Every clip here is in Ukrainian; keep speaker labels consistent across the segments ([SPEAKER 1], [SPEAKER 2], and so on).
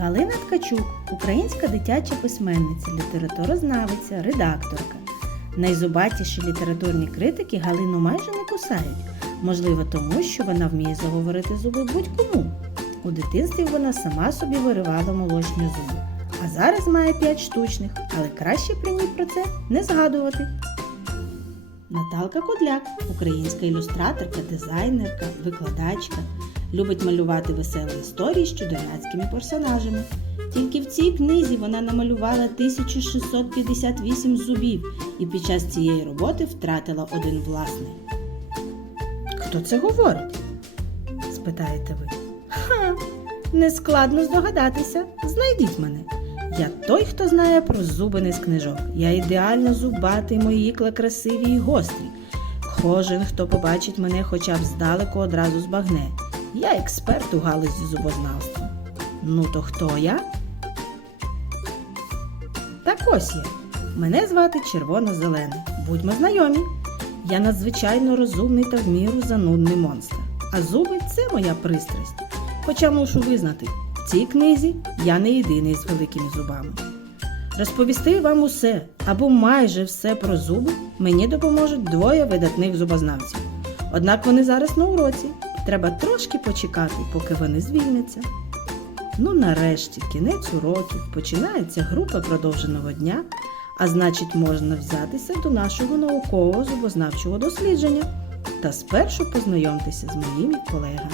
[SPEAKER 1] Галина Ткачук, українська дитяча письменниця, літературознавиця, редакторка. Найзубатіші літературні критики Галину майже не кусають. Можливо, тому що вона вміє заговорити зуби будь-кому. У дитинстві вона сама собі виривала молочні зуби, а зараз має п'ять штучних, але краще при ній про це не згадувати. Наталка Кудляк, українська ілюстраторка, дизайнерка, викладачка, любить малювати веселі історії з чудернацькими персонажами. Тільки в цій книзі вона намалювала 1658 зубів і під час цієї роботи втратила один власний. Хто це говорить? спитаєте ви. Ха, нескладно здогадатися. Знайдіть мене. Я той, хто знає про зуби не з книжок. Я ідеально зубатий, мої ікла красиві і гострі. Кожен, хто побачить мене хоча б здалеку, одразу збагне. Я експерт у галузі зубознавства. Ну то хто я? Так ось я. Мене звати Червоно-Зелений. Будьмо знайомі. Я надзвичайно розумний та в міру занудний монстр. А зуби це моя пристрасть. Хоча мушу визнати, в цій книзі я не єдиний з великими зубами. Розповісти вам усе або майже все про зуби мені допоможуть двоє видатних зубознавців. Однак вони зараз на уроці. Треба трошки почекати, поки вони звільняться. Ну, нарешті, кінець уроків, починається група продовженого дня, а значить, можна взятися до нашого наукового зубознавчого дослідження та спершу познайомтеся з моїми колегами.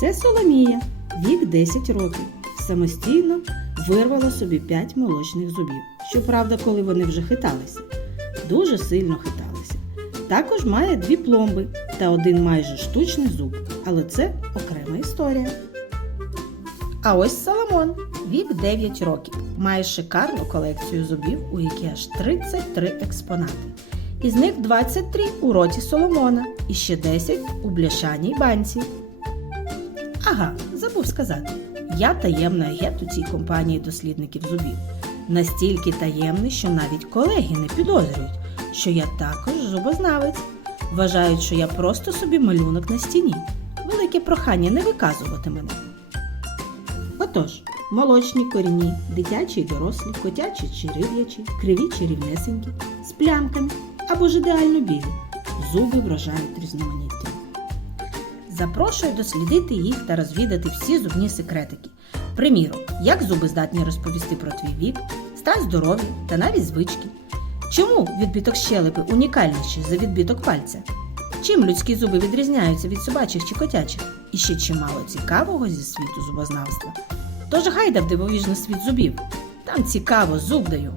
[SPEAKER 1] Це Соломія, вік 10 років. Самостійно вирвала собі 5 молочних зубів. Щоправда, коли вони вже хиталися. Дуже сильно хиталися. Також має дві пломби та один майже штучний зуб, але це окрема історія. А ось Соломон, вік 9 років, має шикарну колекцію зубів, у якій аж 33 експонати. Із них 23 у роті Соломона і ще 10 у бляшаній банці. Ага, забув сказати. Я таємний агент у цій компанії дослідників зубів. Настільки таємний, що навіть колеги не підозрюють, що я також зубознавець. Вважають, що я просто собі малюнок на стіні. Велике прохання не виказувати мене. Отож, молочні корінні, дитячі й дорослі, котячі чи риб'ячі, криві чи рівнесенькі, з плямками або ж ідеально білі. Зуби вражають різноманіттям. Запрошую дослідити їх та розвідати всі зубні секретики. Приміром, як зуби здатні розповісти про твій вік, стан здоров'я та навіть звички. Чому відбиток щелепи унікальніший за відбиток пальця? Чим людські зуби відрізняються від собачих чи котячих? І ще чимало цікавого зі світу зубознавства. Тож гайда в дивовіжний світ зубів. Там цікаво, зуб даю.